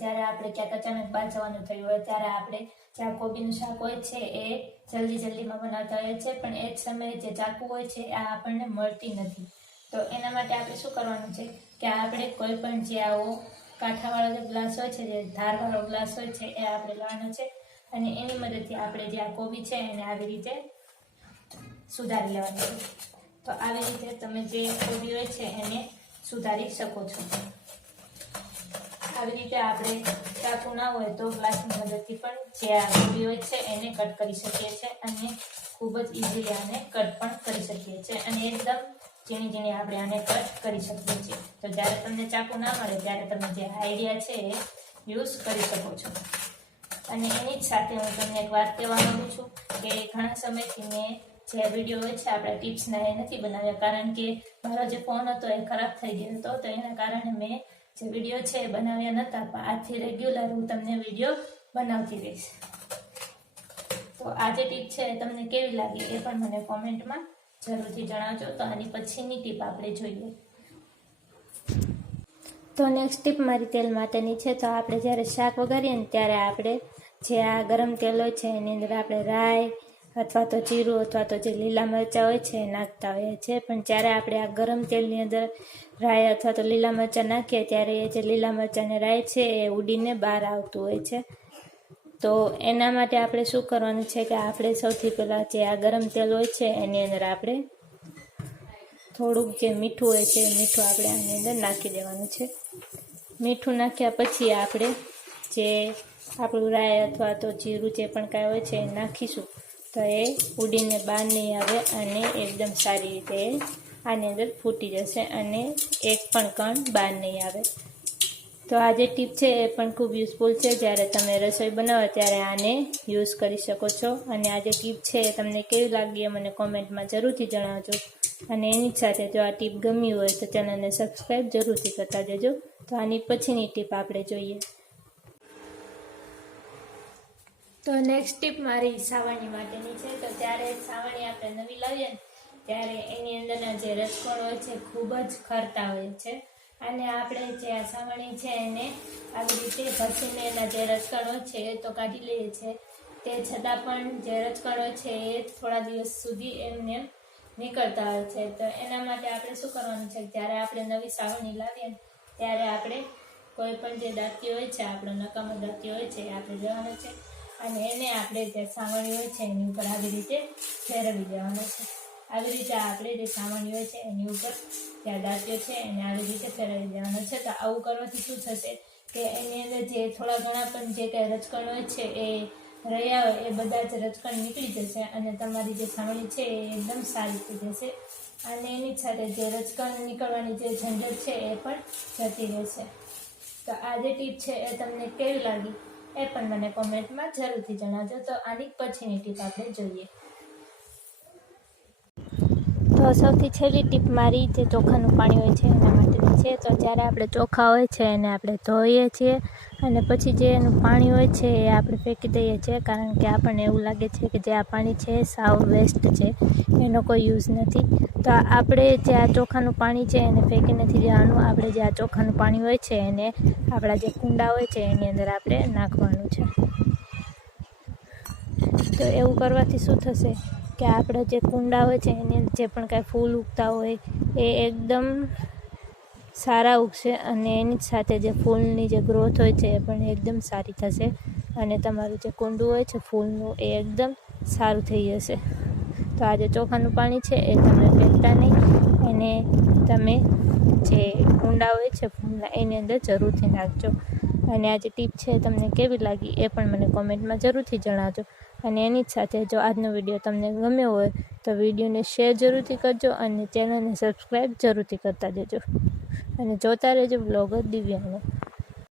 જ્યારે આપણે ક્યાંક અચાનક બહાર જવાનું થયું હોય ત્યારે આપણે જે કોબીનું શાક હોય છે એ જલ્દીમાં બનાવતા હોઈએ છીએ, પણ એ જ સમયે જે ચાકુ હોય છે આ આપણને મળતી નથી. તો એના માટે આપણે શું કરવાનું છે કે આપણે કોઈ પણ જે આવો કાંઠાવાળો જે ગ્લાસ હોય છે, જે ધારવાળો ગ્લાસ હોય છે એ આપણે લેવાનો છે અને એની મદદથી આપણે જે આ કોબી છે એને આવી રીતે સુધારી લેવાની છે. તો આવી રીતે તમે જે કોબી હોય છે એને સુધારી શકો છો. આવી રીતે આપણે ચાકુ ના હોય તો ગ્લાસની મદદથી પણ જે આ કોબી હોય છે એને કટ કરી શકીએ છીએ અને ખૂબ જ ઇઝીલી આને કટ પણ કરી શકીએ છીએ અને એકદમ ઝીણી આપણે આને કટ કરી શકીએ છીએ. તો જ્યારે તમને ચાકુ ના મળે ત્યારે તમે જે આઈડિયા છે એ યુઝ કરી શકો છો. અને એની જ સાથે હું તમને એક વાત કહેવા માંગુ છું કે ઘણા સમયથી મેં જે વિડીયો હોય છે આપણા ટિપ્સના એ નથી બનાવ્યા, કારણ કે મારો જે ફોન હતો એ ખરાબ થઈ ગયો હતો. તો એના કારણે મેં જે વિડીયો છે એ બનાવ્યા નહોતા, પણ આજથી રેગ્યુલર હું તમને વિડીયો બનાવતી રહીશ. તો આ જે ટીપ છે એ તમને કેવી લાગી એ પણ મને કોમેન્ટમાં જરૂરથી જણાવજો. તો આની પછીની ટીપ આપણે જોઈએ. તો નેક્સ્ટ ટીપ મારી તેલ માટેની છે. તો આપણે જ્યારે શાક વઘારીએ ને ત્યારે આપણે જે આ ગરમ તેલ હોય છે એની અંદર આપણે રાઈ અથવા તો જીરું અથવા તો જે લીલા મરચાં હોય છે એ નાખતા હોઈએ છીએ. પણ જ્યારે આપણે આ ગરમ તેલની અંદર રાઈ અથવા તો લીલા મરચાં નાખીએ ત્યારે એ જે લીલા મરચાં ને રાઈ છે એ ઉડીને બહાર આવતું હોય છે. તો એના માટે આપણે શું કરવાનું છે કે આપણે સૌથી પહેલાં જે આ ગરમ તેલ હોય છે એની અંદર આપણે થોડુંક જે મીઠું હોય છે મીઠું આપણે આની અંદર નાખી દેવાનું છે. મીઠું નાખ્યા પછી આપણે જે આપણું રાઈ અથવા તો જીરું જે પણ કાંઈ હોય છે એ નાખીશું તો એ ઉડીને બહાર નહીં આવે અને એકદમ સારી રીતે આની અંદર ફૂટી જશે અને એક પણ કણ બહાર નહીં આવે. તો આ જે ટીપ છે એ પણ ખૂબ યુઝફુલ છે. જ્યારે તમે રસોઈ બનાવો ત્યારે આને યુઝ કરી શકો છો. અને આ જે ટીપ છે એ તમને કેવી લાગી એ મને કોમેન્ટમાં જરૂરથી જણાવજો. અને એની જ સાથે જો આ ટીપ ગમી હોય તો ચેનલને સબસ્ક્રાઈબ જરૂરથી કરતા જજો. તો આની પછીની ટીપ આપણે જોઈએ. તો નેક્સ્ટ ટીપ મારી સાવરણી માટેની છે. તો ત્યારે સાવરણી આપણે નવી લાવીએ ને ત્યારે એની અંદરના જે રજકણ હોય છે ખૂબ જ ખરતા હોય છે. અને આપણે જે આ સાવરણી છે એને આવી રીતે ઘસીને એના જે રજકણ હોય છે એ તો કાઢી લઈએ છીએ. તે છતાં પણ જે રજકણ હોય છે એ થોડા દિવસ સુધી એમને નીકળતા હોય છે. તો એના માટે આપણે શું કરવાનું છે, જ્યારે આપણે નવી સાવરણી લાવીએ ને ત્યારે આપણે કોઈ પણ જે દાંતી હોય છે, આપણો નકામો દાંતી હોય છે એ આપણે લેવાનો છે અને એને આપણે જે સાવરણી હોય છે એની ઉપર આવી રીતે ફેરવી દેવાનો છે. આવી રીતે આપણે જે સાવરણી હોય છે એની ઉપર ત્યાં દાંતીઓ છે એને આવી રીતે ફેરવી દેવાનો છે. તો આવું કરવાથી શું થશે કે એની અંદર જે થોડા ઘણા પણ જે કંઈ રજકણ હોય છે એ રહ્યા હોય એ બધા જ રજકણ નીકળી જશે અને તમારી જે સાવરણી છે એ એકદમ સારી થઈ જશે. અને એની સાથે જે રજકણ નીકળવાની જે ઝંઝટ છે એ પણ જતી રહેશે. તો આ જે ટીપ છે એ તમને કેવી લાગી એ પણ મને કોમેન્ટમાં જરૂરથી જણાવજો. તો આની પછીની ટીપ આપણે જોઈએ. તો સૌથી છેલ્લી ટીપ મારી જે ચોખાનું પાણી હોય છે એના માટેની છે. તો જ્યારે આપણે ચોખા હોય છે એને આપણે ધોઈએ છીએ અને પછી જે એનું પાણી હોય છે એ આપણે ફેંકી દઈએ છીએ, કારણ કે આપણને એવું લાગે છે કે જે આ પાણી છે એ સાવ વેસ્ટ છે, એનો કોઈ યુઝ નથી. તો આપણે જે આ ચોખાનું પાણી છે એને ફેંકી નથી દેવાનું. આપણે જે આ ચોખાનું પાણી હોય છે એને આપણા જે કુંડા હોય છે એની અંદર આપણે નાખવાનું છે. તો એવું કરવાથી શું થશે કે આપણા જે કુંડા હોય છે એની અંદર જે પણ કાંઈ ફૂલ ઉગતા હોય એ એકદમ સારા ઉગશે અને એની જ સાથે જે ફૂલની જે ગ્રોથ હોય છે એ પણ એકદમ સારી થશે અને તમારું જે કુંડું હોય છે ફૂલનું એ એકદમ સારું થઈ જશે. તો આ જે ચોખાનું પાણી છે એ તમે ફેંકતા નહીં, એને તમે જે કુંડા હોય છે ફૂલના એની અંદર જરૂરથી નાખજો. અને આ જે ટીપ છે તમને કેવી લાગી એ પણ મને કોમેન્ટમાં જરૂરથી જણાવજો. અને એની જ સાથે જો આજનો વિડીયો તમને ગમ્યો હોય તો વિડીયોને શેર જરૂરથી કરજો અને ચેનલને સબસ્ક્રાઈબ જરૂરથી કરતા જજો અને જોતા રહેજો બ્લોગર દિવ્યાનો.